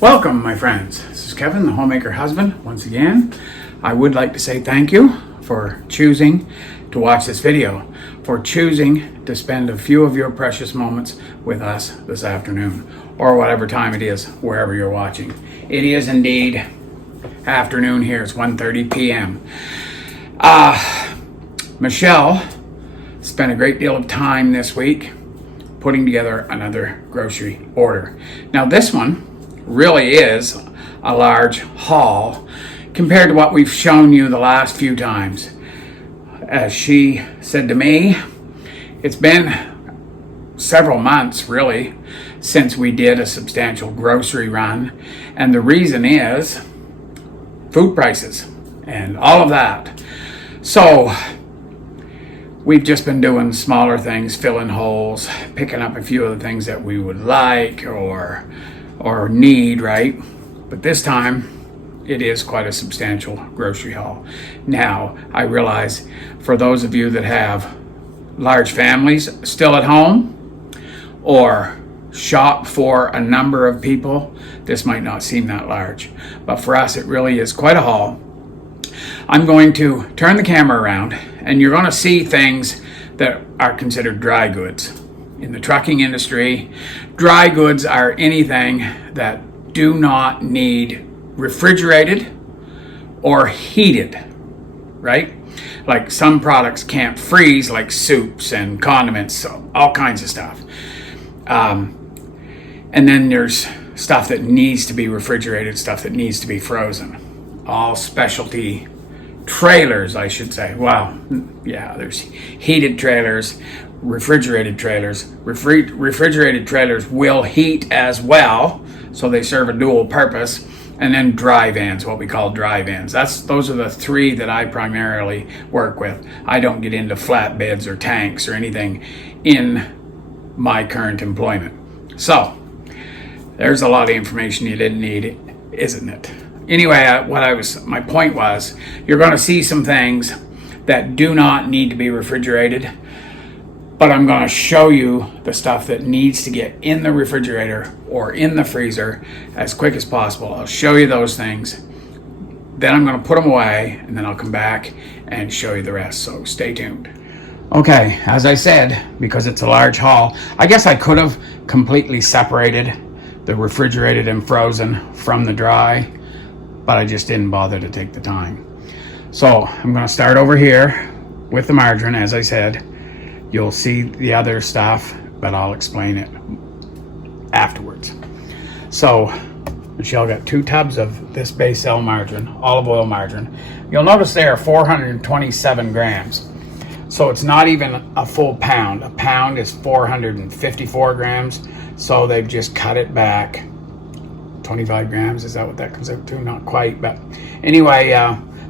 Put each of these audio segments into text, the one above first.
Welcome, my friends. This is Kevin, the Homemaker husband. Once again, I would like to say thank you for choosing to watch this video, for choosing to spend a few of your precious moments with us this afternoon, or whatever time it is, wherever you're watching. It is indeed afternoon here. It's 1:30 p.m. Michelle spent a great deal of time this week putting together another grocery order. Now this one really is a large haul compared to what we've shown you the last few times. As she said to me, it's been several months really since we did a substantial grocery run, and the reason is food prices and all of that. So we've just been doing smaller things, filling holes, picking up a few of the things that we would like or need, right? But this time it is quite a substantial grocery haul. Now, I realize for those of you that have large families still at home or shop for a number of people, this might not seem that large. But for us, it really is quite a haul. I'm going to turn the camera around and you're going to see things that are considered dry goods. In the trucking industry, dry goods are anything that do not need refrigerated or heated, right? Like some products can't freeze, like soups and condiments, so all kinds of stuff. And then there's stuff that needs to be refrigerated, stuff that needs to be frozen. All specialty trailers, I should say. Well, yeah, there's heated trailers, refrigerated trailers. Refrigerated trailers will heat as well, so they serve a dual purpose. And then dry vans, what we call dry vans. Those are the three that I primarily work with. I don't get into flatbeds or tanks or anything in my current employment. So there's a lot of information you didn't need, isn't it? Anyway, my point was, you're going to see some things that do not need to be refrigerated, but I'm going to show you the stuff that needs to get in the refrigerator or in the freezer as quick as possible. I'll show you those things. Then I'm going to put them away, and then I'll come back and show you the rest. So stay tuned. Okay, as I said, because it's a large haul, I guess I could have completely separated the refrigerated and frozen from the dry, but I just didn't bother to take the time. So I'm going to start over here with the margarine. As I said, you'll see the other stuff, but I'll explain it afterwards. So Michelle got 2 tubs of this base cell margarine, olive oil margarine. You'll notice they are 427 grams. So it's not even a full pound. A pound is 454 grams. So they've just cut it back 25 grams. Is that what that comes out to? Not quite, but anyway,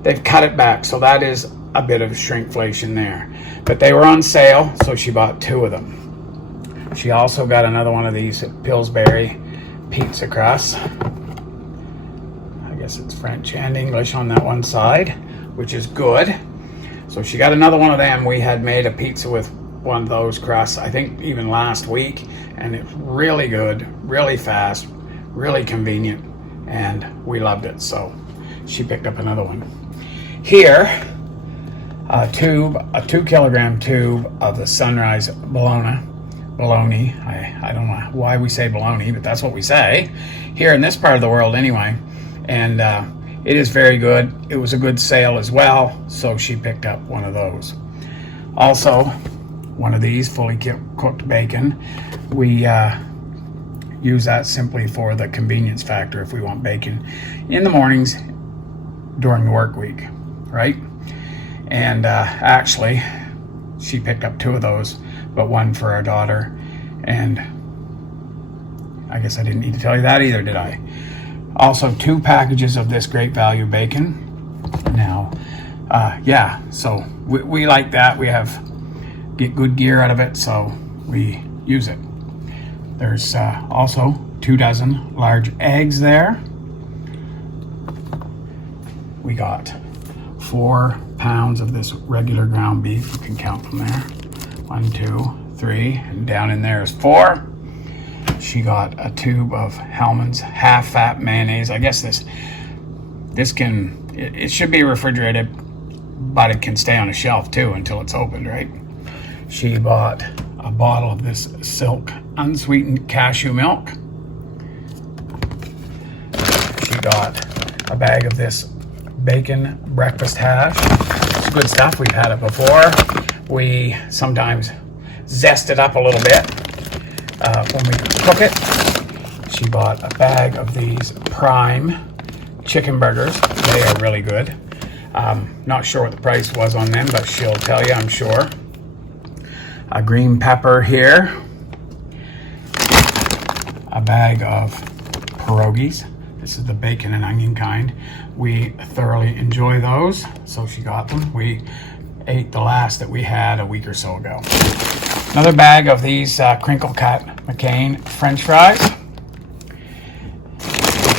they've cut it back. So that is a bit of shrinkflation there. But they were on sale, so she bought 2 of them. She also got another one of these Pillsbury pizza crusts. I guess it's French and English on that one side, which is good. So she got another one of them. We had made a pizza with one of those crusts, I think even last week, and it's really good, really fast, really convenient, and we loved it. So she picked up another one. Here, a 2 kilogram tube of the Sunrise bologna. I don't know why we say bologna, but that's what we say here in this part of the world anyway. And it is very good. It was a good sale as well, so she picked up one of those. Also, one of these fully cooked bacon. We use that simply for the convenience factor if we want bacon in the mornings during the work week, right? And actually, she picked up 2 of those, but one for our daughter. And I guess I didn't need to tell you that either, did I? Also, 2 packages of this great value bacon. Now, yeah, so we like that. We get good gear out of it, so we use it. There's also 2 dozen large eggs there. We got 4 pounds of this regular ground beef. You can count from there. 1, 2, 3, and down in there is 4. She got a tube of Hellmann's half-fat mayonnaise. I guess this can, it should be refrigerated, but it can stay on a shelf too until it's opened, right? She bought a bottle of this Silk unsweetened cashew milk. She got a bag of this bacon breakfast hash. It's good stuff. We've had it before. We sometimes zest it up a little bit when we cook it. She bought a bag of these prime chicken burgers. They are really good. Not sure what the price was on them, but she'll tell you, I'm sure. A green pepper here. A bag of pierogies. This is the bacon and onion kind. We thoroughly enjoy those, so she got them. We ate the last that we had a week or so ago. Another bag of these crinkle cut McCain French fries.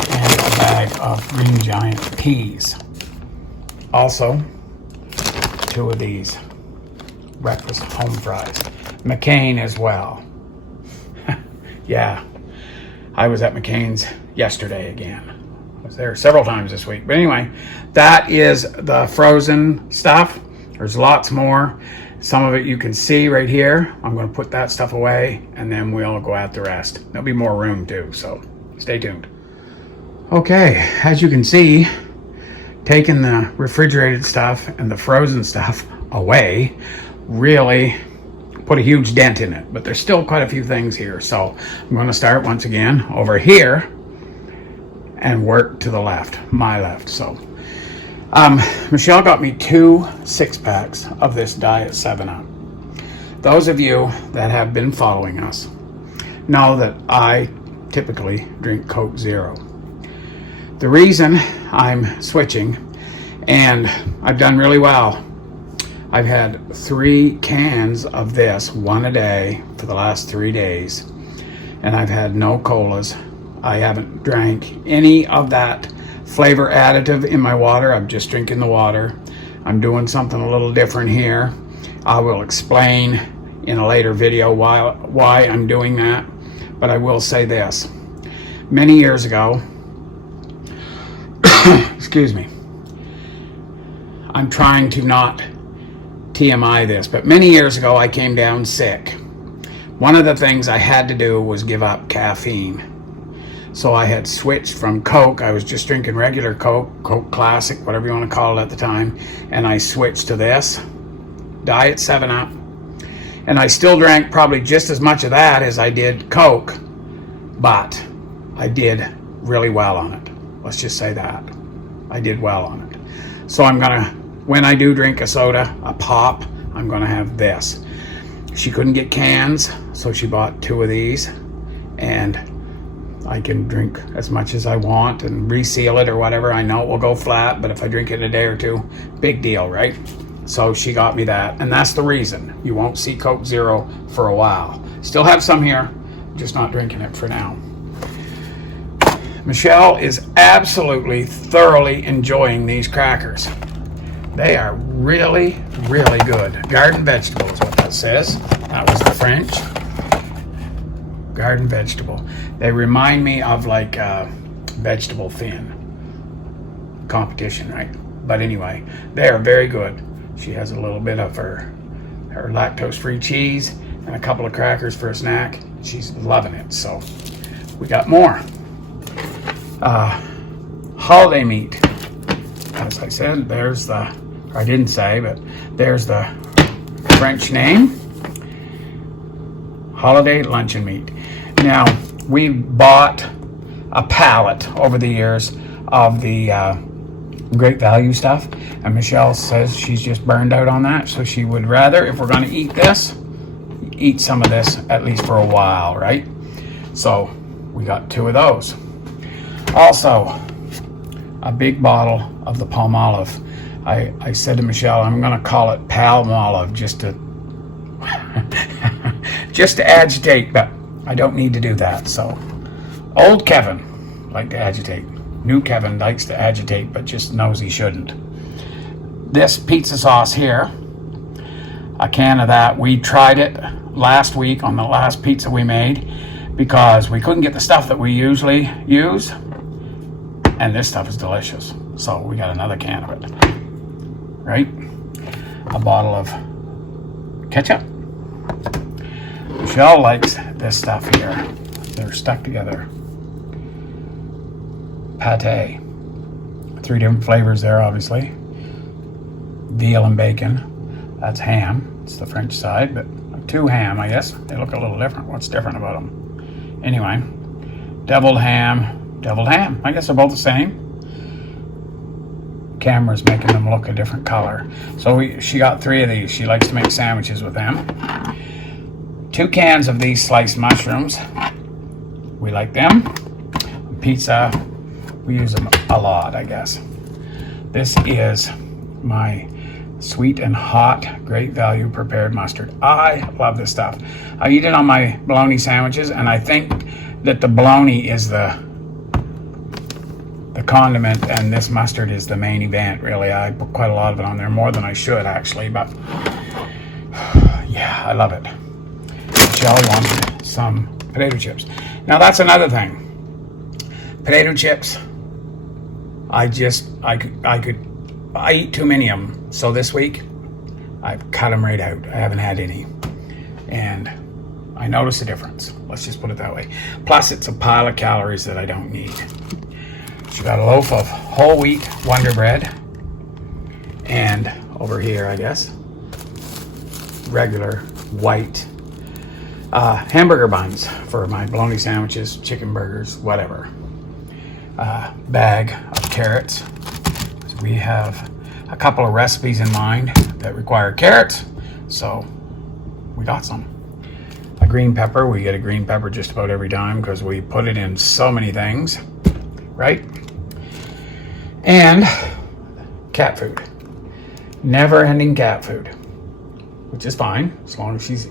And a bag of Green Giant peas. Also, 2 of these breakfast home fries. McCain as well. Yeah, I was at McCain's yesterday again. I was there several times this week. But anyway, that is the frozen stuff. There's lots more. Some of it you can see right here. I'm going to put that stuff away, and then we'll go at the rest. There'll be more room too, so stay tuned. Okay, as you can see, taking the refrigerated stuff and the frozen stuff away really put a huge dent in it, but there's still quite a few things here. So I'm going to start once again over here and work to the left, my left. So Michelle got me 2 6-packs of this Diet 7-Up. Those of you that have been following us know that I typically drink Coke Zero. The reason I'm switching, and I've done really well, I've had 3 cans of this, 1 a day for the last 3 days, and I've had no colas. I haven't drank any of that flavor additive in my water. I'm just drinking the water. I'm doing something a little different here. I will explain in a later video why I'm doing that, but I will say this. Many years ago, excuse me, I'm trying to not TMI this, but many years ago I came down sick. One of the things I had to do was give up caffeine. So I had switched from Coke. I was just drinking regular Coke, Coke Classic, whatever you want to call it at the time, and I switched to this Diet 7-Up. And I still drank probably just as much of that as I did Coke, but I did really well on it. Let's just say that. I did well on it. So I'm gonna, when I do drink a soda, a pop, I'm gonna have this. She couldn't get cans, so she bought 2 of these, and I can drink as much as I want and reseal it or whatever. I know it will go flat, but if I drink it in a day or 2, big deal, right? So she got me that, and that's the reason you won't see Coke Zero for a while. Still have some here, just not drinking it for now. Michelle is absolutely thoroughly enjoying these crackers. They are really, really good. Garden vegetable is what that says. That was the French. Garden vegetable. They remind me of like vegetable thin competition, right? But anyway, they are very good. She has a little bit of her lactose-free cheese and a couple of crackers for a snack. She's loving it. So we got more. Holiday meat. As I said, there's the, or I didn't say, but there's the French name. Holiday luncheon meat. Now, we bought a pallet over the years of the Great Value stuff, and Michelle says she's just burned out on that, so she would rather, if we're going to eat this, eat some of this at least for a while, right? So we got 2 of those. Also, a big bottle of the Palmolive. I said to Michelle, I'm going to call it Palmolive just to just to agitate, but I don't need to do that. So, old Kevin liked to agitate. New Kevin likes to agitate, but just knows he shouldn't. This pizza sauce here, a can of that. We tried it last week on the last pizza we made. because we couldn't get the stuff that we usually use, and this stuff is delicious. So we got another can of it, right? A bottle of ketchup. Michelle likes this stuff here. They're stuck together. Pate. 3 different flavors there, obviously. Veal and bacon. That's ham. It's the French side, but 2 ham, I guess. They look a little different. What's different about them? Anyway, deviled ham. I guess they're both the same. Camera's making them look a different color. So she got 3 of these. She likes to make sandwiches with them. 2 cans of these sliced mushrooms. We like them. Pizza, we use them a lot, I guess. This is my sweet and hot, great value prepared mustard. I love this stuff. I eat it on my bologna sandwiches, and I think that the bologna is the condiment, and this mustard is the main event, really. I put quite a lot of it on there, more than I should, actually, but yeah, I love it. Michelle wanted some potato chips. Now, that's another thing. Potato chips, I eat too many of them. So this week, I've cut them right out. I haven't had any. And I notice a difference. Let's just put it that way. Plus, it's a pile of calories that I don't need. She got a loaf of whole wheat Wonder Bread. And over here, I guess, regular white hamburger buns for my bologna sandwiches, chicken burgers, whatever. Bag of carrots. So we have a couple of recipes in mind that require carrots, so we got some. A green pepper. We get a green pepper just about every time because we put it in so many things, right? And cat food. Never-ending cat food, which is fine as long as she's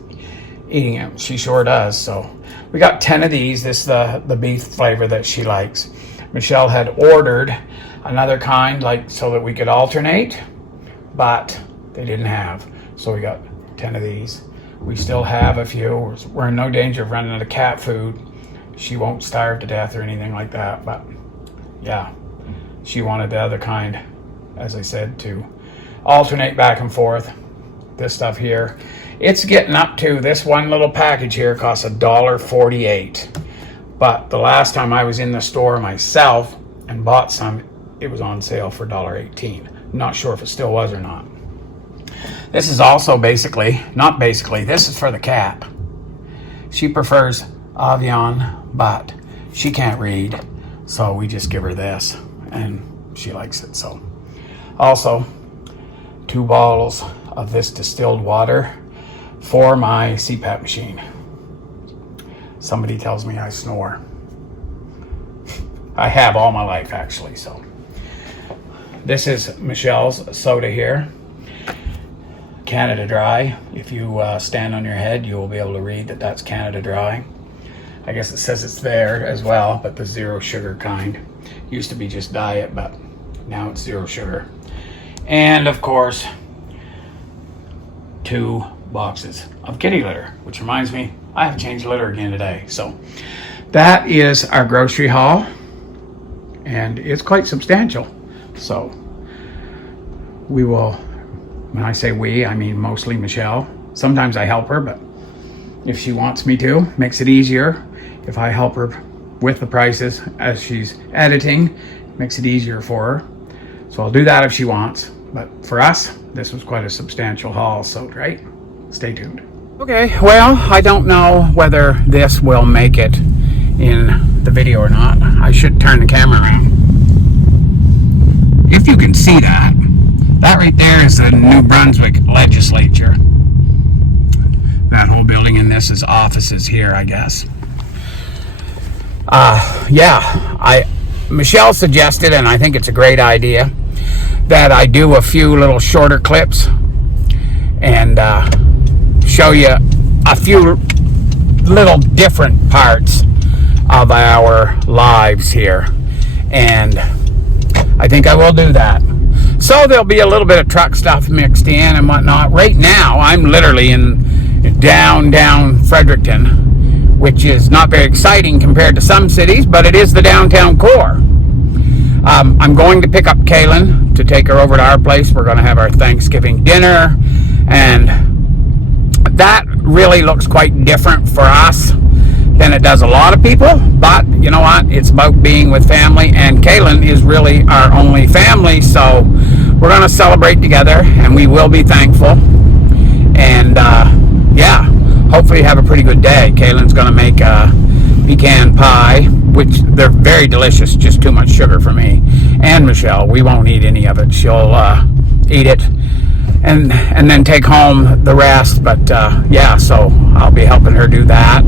eating it. She sure does. So we got 10 of these. This is the beef flavor that she likes. Michelle had ordered another kind, like, so that we could alternate, but they didn't have. So we got 10 of these. We still have a few. We're in no danger of running out of cat food. She won't starve to death or anything like that, but yeah, she wanted the other kind, as I said, to alternate back and forth. This stuff here, it's getting up to, this one little package here costs $1.48. But the last time I was in the store myself and bought some, it was on sale for $1.18. Not sure if it still was or not. This is also this is for the cat. She prefers Avian, but she can't read, so we just give her this, and she likes it. So also 2 bottles of this distilled water for my CPAP machine. Somebody tells me I snore. I have all my life, actually. So this is Michelle's soda here. Canada Dry. If you stand on your head, you will be able to read that that's Canada Dry. I guess it says it's there as well, but the 0 sugar kind. Used to be just diet, but now it's 0 sugar. And of course, 2 boxes of kitty litter, which reminds me, I have changed litter again today. So that is our grocery haul, and it's quite substantial. So we will, when I say we, I mean mostly Michelle. Sometimes I help her, but if she wants me to, makes it easier. If I help her with the prices as she's editing, makes it easier for her. So I'll do that if she wants. But for us, this was quite a substantial haul, so right? Stay tuned. Okay, well, I don't know whether this will make it in the video or not. I should turn the camera around. If you can see that, that right there is the New Brunswick legislature. That whole building, and this is offices here, I guess. Michelle suggested, and I think it's a great idea, that I do a few little shorter clips and show you a few little different parts of our lives here, and I think I will do that. So there'll be a little bit of truck stuff mixed in and whatnot. Right now I'm literally in down Fredericton, which is not very exciting compared to some cities, but it is the downtown core. I'm going to pick up Kaylin to take her over to our place. We're going to have our Thanksgiving dinner, and that really looks quite different for us than it does a lot of people, but you know what, it's about being with family, and Kaylin is really our only family, so we're going to celebrate together, and we will be thankful, and yeah, hopefully have a pretty good day. Kaylin's going to make a pecan pie, which they're very delicious, just too much sugar for me and Michelle. We won't eat any of it. She'll eat it and then take home the rest, but yeah, so I'll be helping her do that.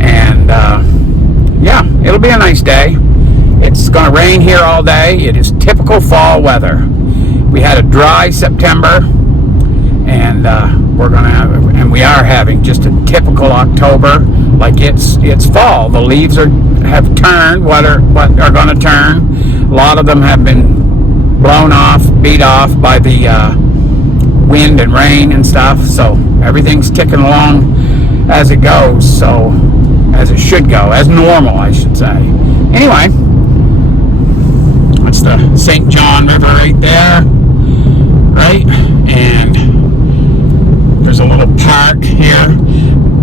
And yeah, it'll be a nice day. It's going to rain here all day. It is typical fall weather. We had a dry September, and we're going to have, and we are having just a typical October. Like it's fall. The leaves have turned. What are going to turn? A lot of them have been blown off, beat off by the wind and rain and stuff. So everything's ticking along as it goes. So as it should go, as normal, I should say. Anyway, that's the St. John River right there, right? And there's a little park here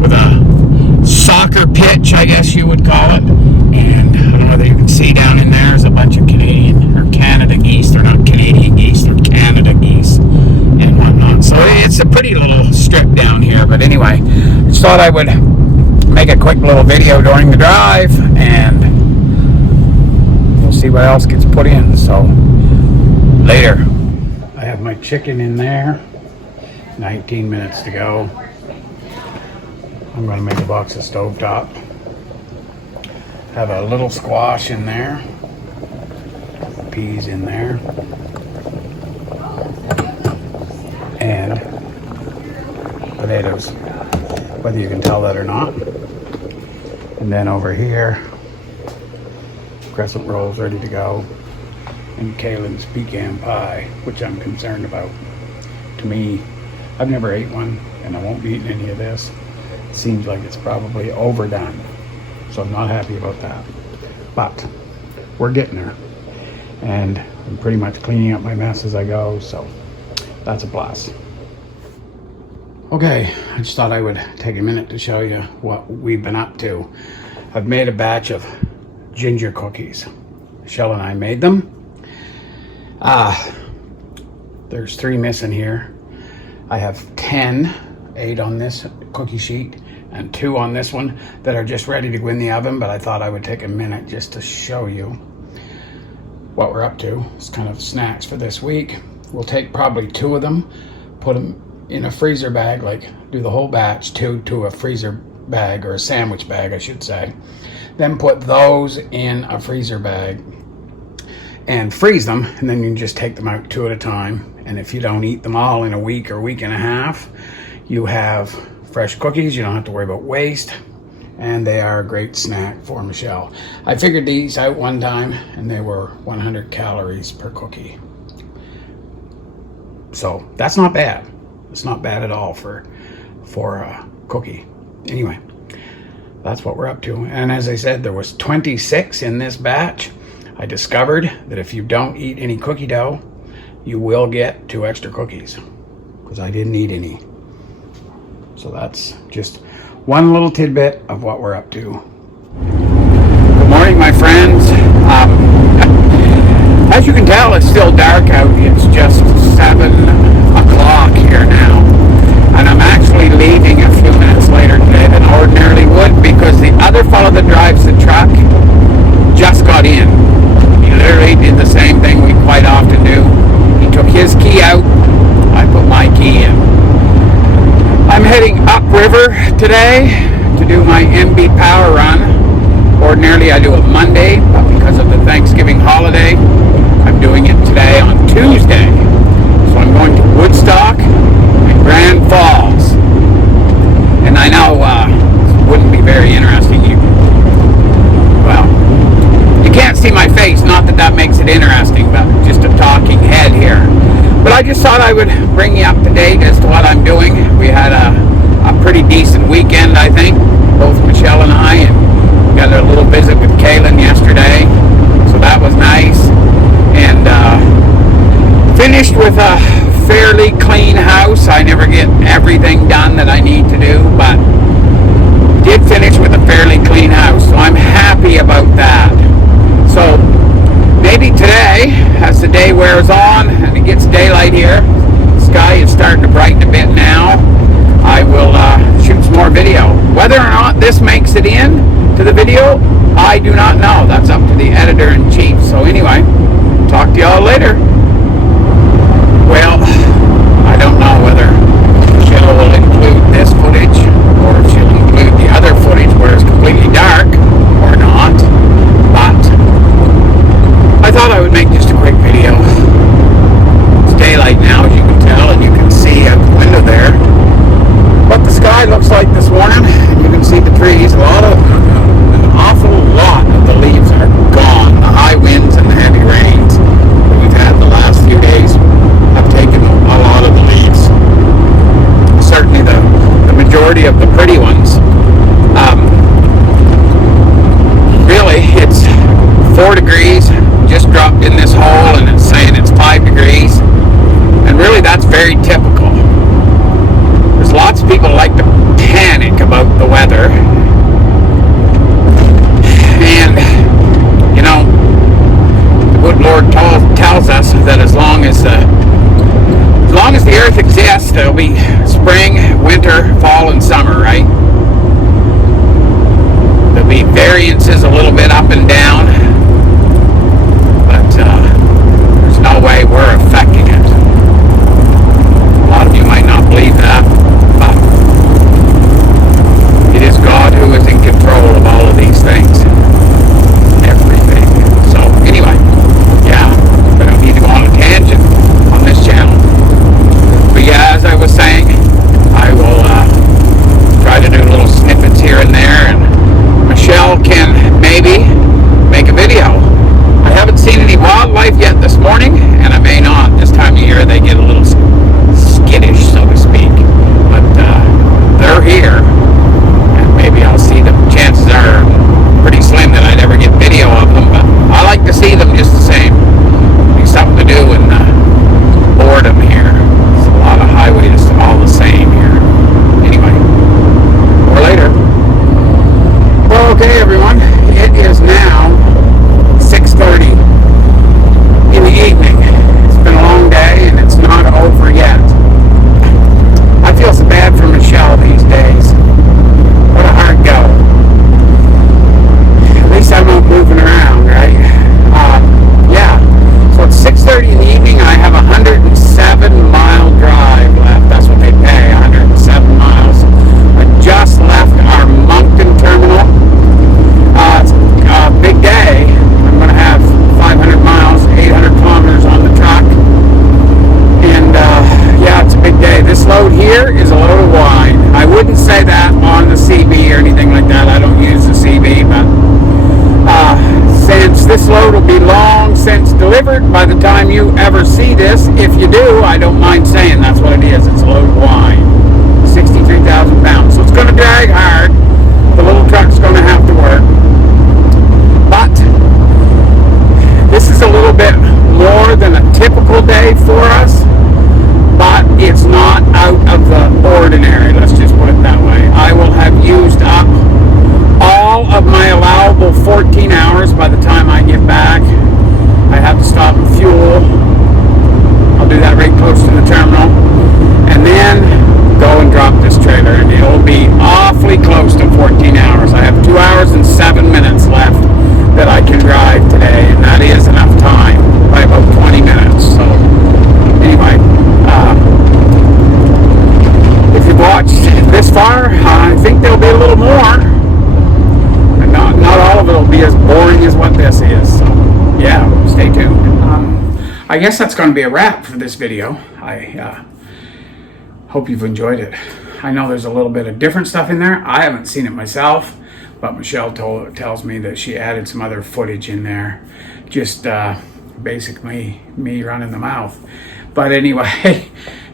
with a soccer pitch, I guess you would call it. And I don't know whether you can see down in there, there's a bunch of Canadian or Canada geese. They're not Canadian geese, they're Canada geese and whatnot. So it's a pretty little strip down here. But anyway, I just thought I would make a quick little video during the drive, and we'll see what else gets put in. So later. I have my chicken in there. 19 minutes to go. I'm going to make a box of stovetop. Have a little squash in there. Peas in there. And potatoes, whether you can tell that or not. And then over here, crescent rolls ready to go. And Kaylin's pecan pie, which I'm concerned about. To me, I've never ate one, and I won't be eating any of this. It seems like it's probably overdone, so I'm not happy about that. But we're getting there, and I'm pretty much cleaning up my mess as I go, so that's a plus. Okay, I just thought I would take a minute to show you what we've been up to. I've made a batch of ginger cookies. Michelle and I made them. There's 3 missing here. I have 8 on this cookie sheet and 2 on this one that are just ready to go in the oven, but I thought I would take a minute just to show you what we're up to. It's kind of snacks for this week. We'll take probably 2 of them, put them in a freezer bag, like do the whole batch, 2 to a freezer bag, or a sandwich bag I should say. Then put those in a freezer bag and freeze them, and then you can just take them out 2 at a time. And if you don't eat them all in a week or week and a half, you have fresh cookies. You don't have to worry about waste, and they are a great snack for Michelle. I figured these out one time, and they were 100 calories per cookie. So that's not bad. It's not bad at all for a cookie. Anyway, that's what we're up to. And as I said, there was 26 in this batch. I discovered that if you don't eat any cookie dough, you will get 2 extra cookies, because I didn't eat any. So that's just one little tidbit of what we're up to. Good morning, my friends. As you can tell, it's still dark out. It's just 7 o'clock here now, and I'm actually leaving a few minutes later today than I ordinarily would, because the other fellow that drives the truck just got in. He literally did the same thing we quite often do. He took his key out, I put my key in. I'm heading upriver today to do my MB Power Run. Ordinarily I do it Monday, but because of the Thanksgiving holiday, I'm doing it today on Tuesday. So I'm going to Woodstock and Grand Falls. And I know it wouldn't be very interesting. You can't see my face, not that that makes it interesting, but just a talking head here. But I just thought I would bring you up to date as to what I'm doing. We had a pretty decent weekend, I think. both Michelle and I, and got a little visit with Kaylin yesterday, so that was nice. And finished with a fairly clean house. I never get everything done that I need to do, but did finish with a fairly clean house, so I'm happy about that. So maybe today, as the day wears on and it gets daylight here, the sky is starting to brighten a bit now, I will shoot some more video. Whether or not this makes it in to the video, I do not know. That's up to the editor-in-chief. So anyway, talk to y'all later. Well, I don't know whether Sheila will include this footage or if she'll include the other footage where it's completely dark or not, but I thought I would make just a quick video. It's daylight now, as you can tell, and you can see out the window there what the sky looks like this morning, and you can see the trees. An awful lot of the leaves are gone. The high winds and the heavy rains that we've had the last few days have taken a lot of the leaves. Certainly the majority of the pretty ones. Really, it's 4 degrees, just dropped in this hole, and it's saying it's 5 degrees, and really that's very typical. There's lots of people who like to panic about the weather, and you know, the good Lord tells us that as long as the earth exists, there'll be spring, winter, fall, and summer, right? There'll be variances a little bit up and down, but there's no way we're affecting it. A lot of you might not believe that, but it is God who is in control of all of these things. Everything. So anyway, yeah, I don't need to go on a tangent on this channel. But yeah, as I was saying, I will try to do little snippets here and there, and Michelle can maybe make a video. I haven't seen any wildlife yet this morning, and I may not. This time of year they get a little skittish, so to speak. But they're here, and maybe I'll see them. Chances are pretty slim that I'd ever get video of them, but I like to see them just the same. Be something to do in boredom here. It's a lot of highways all the same here. Anyway, or later. Well, okay, everyone. It is now 6:30 in the evening. It's been a long day, and it's not over yet. I feel so bad for Michelle these days. What a hard go. At least I'm not moving around, right? Yeah. So it's 6:30 in the evening. I have a 107-mile drive left. That's what they pay, 107 miles. I just left our Moncton terminal. It's a big day. I'm going to have 500 miles, 800 kilometers on the truck. And yeah, it's a big day. This load here is a load of wine. I wouldn't say that on the CB or anything like that. I don't use the CB, but since this load will be long since delivered by the time you ever see this, if you do, I don't mind saying that's what it is. It's a load of wine. 63,000 pounds. So it's going to drag hard. The little truck's going to have to work. But this is a little bit more than a typical day for us, but it's not out of the ordinary. Let's just put it that way. I will have used up all of my allowable 14 hours by the time I get back. I have to stop and fuel. I'll do that right close to the terminal, and then go and drop this trailer, and it'll be awfully close to 14 hours. I have 2 hours and 7 minutes left that I can drive today, and that is enough time by about 20 minutes. So anyway, if you've watched this far, I think there'll be a little more, and not all of it will be as boring as what this is. So yeah, stay tuned. I guess that's going to be a wrap for this video. I hope you've enjoyed it. I know there's a little bit of different stuff in there. I haven't seen it myself, but Michelle tells me that she added some other footage in there. Just basically me running the mouth. But anyway,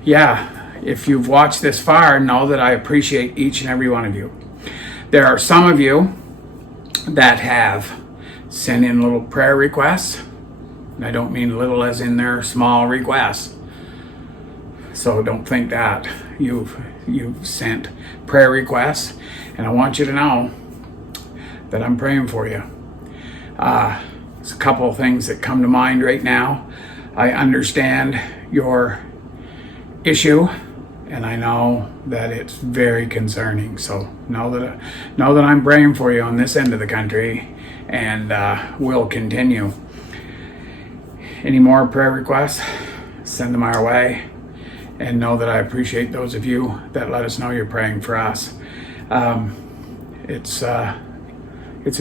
yeah, if you've watched this far, know that I appreciate each and every one of you. There are some of you that have sent in little prayer requests. And I don't mean little as in their small requests. So don't think that. You've sent prayer requests, and I want you to know that I'm praying for you. There's a couple of things that come to mind right now. I understand your issue, and I know that it's very concerning. So know that I'm praying for you on this end of the country, and will continue. Any more prayer requests? Send them our way, and know that I appreciate those of you that let us know you're praying for us. It's a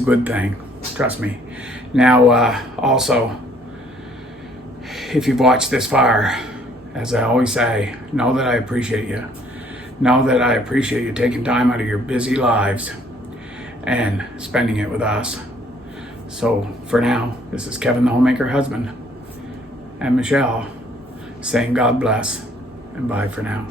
good thing. Trust me. Now, also, if you've watched this far, as I always say, know that I appreciate you. Know that I appreciate you taking time out of your busy lives and spending it with us. So for now, this is Kevin, the Homemaker husband, and Michelle saying God bless and bye for now.